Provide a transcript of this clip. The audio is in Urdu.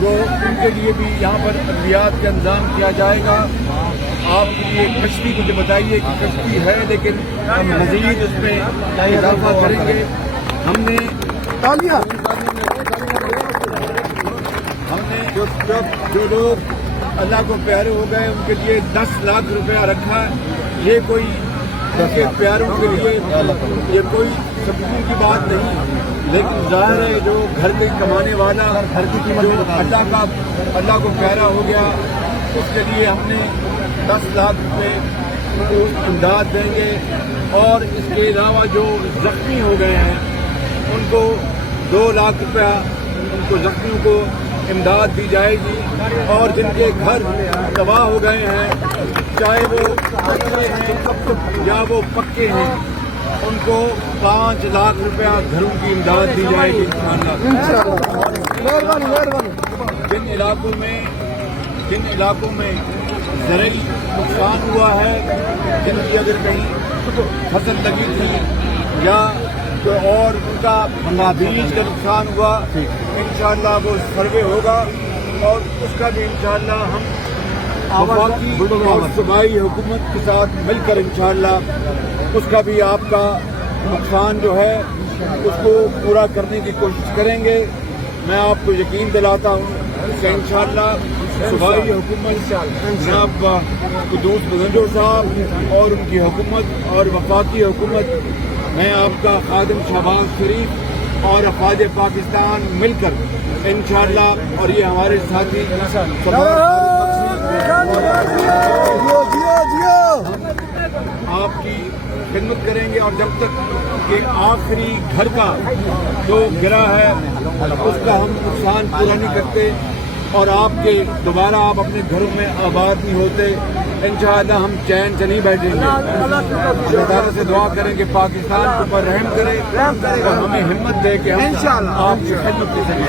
جو ان کے لیے بھی یہاں پر ادویات کا انتظام کیا جائے گا. آپ کے لیے کشتی مجھے بتائیے کہ کشتی ہے لیکن ہم مزید اس میں اضافہ کریں گے. ہم نے جو لوگ اللہ کو پیارے ہو گئے ان کے لیے 10 لاکھ روپیہ رکھا ہے. یہ کوئی ان کے پیاروں کے لیے یہ کوئی سبزی کی بات نہیں، لیکن ظاہر ہے جو گھر کے کمانے والا گھر کی قیمت اللہ کو پیارا ہو گیا اس کے لیے ہم نے 10 لاکھ روپے کو امداد دیں گے. اور اس کے علاوہ جو زخمی ہو گئے ہیں ان کو 2 لاکھ روپیہ ان کو زخمیوں کو امداد دی جائے گی. اور جن کے گھر تباہ ہو گئے ہیں چاہے وہ کچے ہیں یا وہ پکے ہیں ان کو 5 لاکھ روپیہ گھروں کی امداد دی جائے گی جن علاقوں میں زرعی نقصان ہوا ہے، جن کی اگر کہیں فصل لگی تھی یا کوئی اور ان کا بیج کا نقصان ہوا، انشاءاللہ وہ سروے ہوگا اور اس کا بھی انشاءاللہ ہم وفاقی اور صوبائی حکومت کے ساتھ مل کر انشاءاللہ اس کا بھی آپ کا نقصان جو ہے اس کو پورا کرنے کی کوشش کریں گے. میں آپ کو یقین دلاتا ہوں کہ انشاءاللہ صوبائی حکومت جناب قدوس بزنجو صاحب اور ان کی حکومت اور وفاقی حکومت میں آپ کا خادم شہباز شریف اور افواج پاکستان مل کر انشاءاللہ اور یہ ہمارے ساتھی آپ کی خدمت کریں گے. اور جب تک کہ آخری گھر کا جو گرا ہے اس کا ہم نقصان پورا نہیں کرتے اور آپ کے دوبارہ آپ اپنے گھروں میں آباد نہیں ہوتے، انشاءاللہ ہم چین سے نہیں بیٹھیں گے. اللہ تعالیٰ سے دعا کریں کہ پاکستان کے اوپر رحم کرے اور ہمیں ہمت دے کہ ہم آپ کی خدمت کر سکیں.